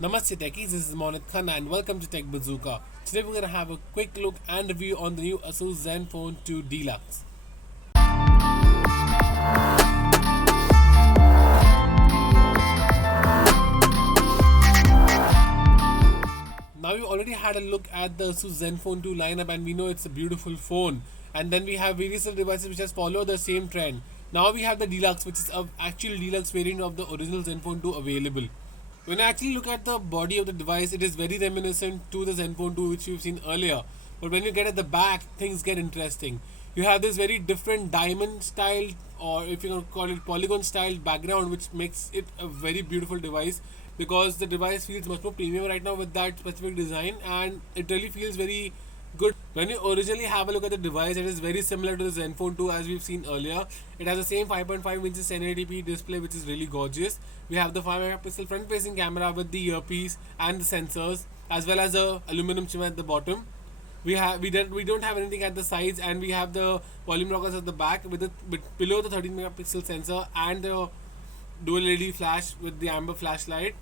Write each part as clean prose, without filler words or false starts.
Namaste Techies, this is Monit Khanna and welcome to Tech Bazooka. Today we're going to have a quick look and review on the new Asus Zenfone 2 Deluxe. Now we already had a look at the Asus Zenfone 2 lineup and we know it's a beautiful phone. And then we have various other devices which has followed the same trend. Now we have the Deluxe, which is an actual Deluxe variant of the original Zenfone 2 available. When I actually look at the body of the device, it is very reminiscent to the Zenfone 2 which we've seen earlier. But when you get at the back, things get interesting. You have this very different diamond style, or if you call it polygon style background, which makes it a very beautiful device because the device feels much more premium right now with that specific design, and it really feels very good. When you originally have a look at the device, it is very similar to the Zenfone 2 as we've seen earlier. It has the same 5.5 inches 1080p display, which is really gorgeous. We have the 5 megapixel front facing camera with the earpiece and the sensors, as well as a aluminum trim at the bottom. We don't have anything at the sides, and we have the volume rockers at the back with below the 13 megapixel sensor and the dual LED flash with the amber flashlight.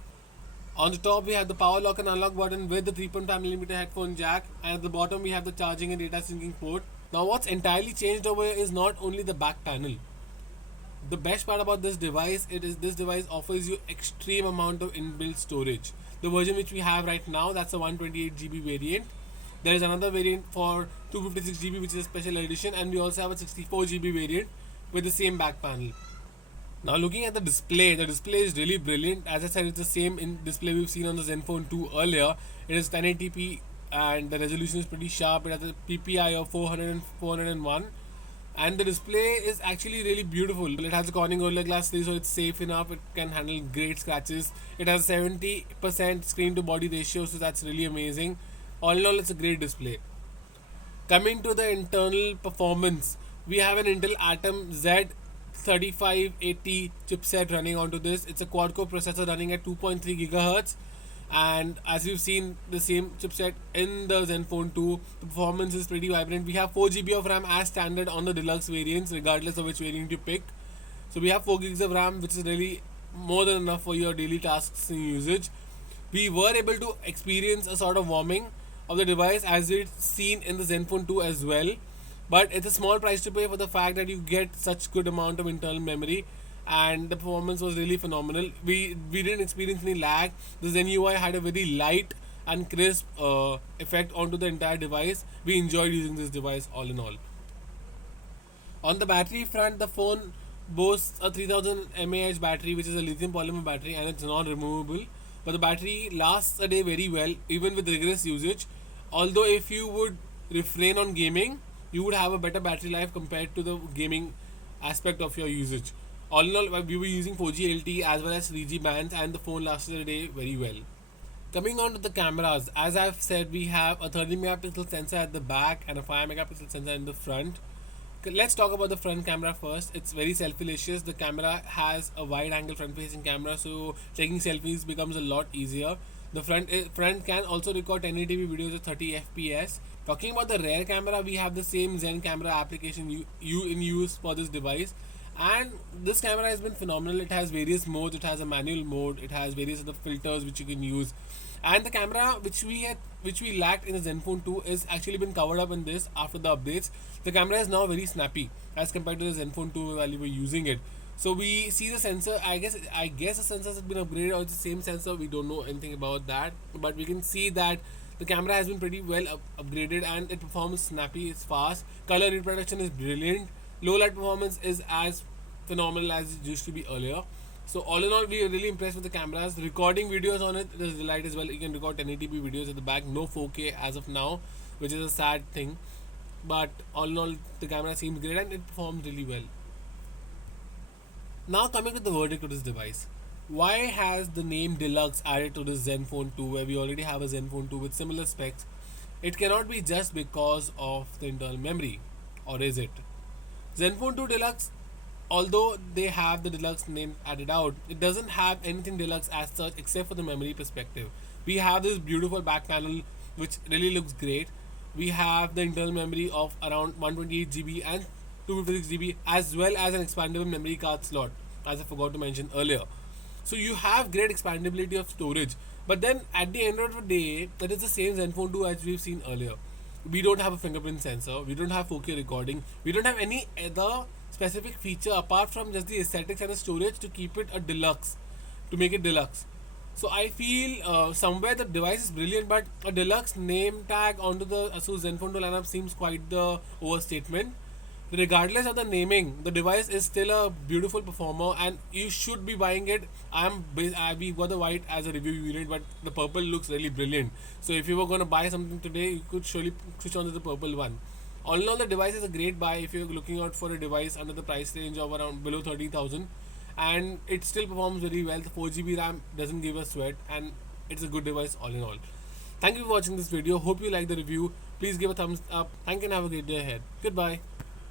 On the top, we have the power lock and unlock button with the 3.5mm headphone jack, and at the bottom, we have the charging and data syncing port. Now, what's entirely changed over here is not only the back panel. The best part about this device this device offers you extreme amount of inbuilt storage. The version which we have right now, that's a 128GB variant. There is another variant for 256GB, which is a special edition, and we also have a 64GB variant with the same back panel. Now looking at the display is really brilliant. As I said, it's the same display we've seen on the Zenfone 2 earlier. It is 1080p and the resolution is pretty sharp. It has a PPI of 400 and 401, and the display is actually really beautiful. It has a Corning Gorilla Glass 3, so it's safe enough. It can handle great scratches. It has 70% screen to body ratio, so that's really amazing. All in all, it's a great display. Coming to the internal performance, we have an Intel Atom Z3580 chipset running onto this. It's a quad-core processor running at 2.3 GHz, and as you've seen the same chipset in the Zenfone 2, the performance is pretty vibrant. We have 4GB of RAM as standard on the deluxe variants, regardless of which variant you pick. So we have 4GB of RAM, which is really more than enough for your daily tasks and usage. We were able to experience a sort of warming of the device as it's seen in the Zenfone 2 as well, but it's a small price to pay for the fact that you get such good amount of internal memory, and the performance was really phenomenal. We didn't experience any lag. The Zen UI had a very light and crisp effect onto the entire device. We enjoyed using this device all in all. On the battery front, the phone boasts a 3000 mAh battery, which is a lithium polymer battery, and it's non-removable. But the battery lasts a day very well, even with rigorous usage. Although if you would refrain on gaming, you would have a better battery life compared to the gaming aspect of your usage. All in all, we were using 4G LTE as well as 3G bands, and the phone lasted a day very well. Coming on to the cameras, as I've said, we have a 30 megapixel sensor at the back and a 5 megapixel sensor in the front. Let's talk about the front camera first. It's very selfie-licious. The camera has a wide angle front facing camera, so taking selfies becomes a lot easier. The front can also record 1080p videos at 30 fps. Talking about the rear camera, we have the same Zen camera application in use for this device, and this camera has been phenomenal. It has various modes. It has a manual mode. It has various other filters which you can use, and the camera which we lacked in the Zenfone 2 is actually been covered up in this after the updates. The camera is now very snappy as compared to the Zenfone 2 while you were using it. So we see the sensor. I guess the sensors have been upgraded, or it's the same sensor. We don't know anything about that, but we can see that the camera has been pretty well upgraded, and it performs snappy. It's fast. Color reproduction is brilliant. Low light performance is as phenomenal as it used to be earlier. So all in all, we are really impressed with the cameras. Recording videos on it is a delight as well. You can record 1080p videos at the back. No 4K as of now, which is a sad thing. But all in all, the camera seems great and it performs really well. Now coming to the verdict of this device. Why has the name Deluxe added to this Zenfone 2 where we already have a Zenfone 2 with similar specs? It cannot be just because of the internal memory, or is it? Zenfone 2 Deluxe, although they have the Deluxe name added out, it doesn't have anything Deluxe as such except for the memory perspective. We have this beautiful back panel which really looks great. We have the internal memory of around 128GB and 256GB, as well as an expandable memory card slot, as I forgot to mention earlier. So you have great expandability of storage. But then at the end of the day, it is the same Zenfone 2 as we've seen earlier. We don't have a fingerprint sensor, we don't have 4K recording, we don't have any other specific feature apart from just the aesthetics and the storage to keep it a deluxe, to make it deluxe. So I feel somewhere the device is brilliant, but a deluxe name tag onto the Asus Zenfone 2 lineup seems quite the overstatement. Regardless of the naming, the device is still a beautiful performer, and you should be buying it. We got the white as a review unit, but the purple looks really brilliant. So if you were going to buy something today, you could surely switch on to the purple one. All in all, the device is a great buy if you're looking out for a device under the price range of around below 30,000, and it still performs very well. The 4 GB RAM doesn't give a sweat, and it's a good device all in all. Thank you for watching this video. Hope you like the review. Please give a thumbs up. Thank you and have a great day ahead. Goodbye.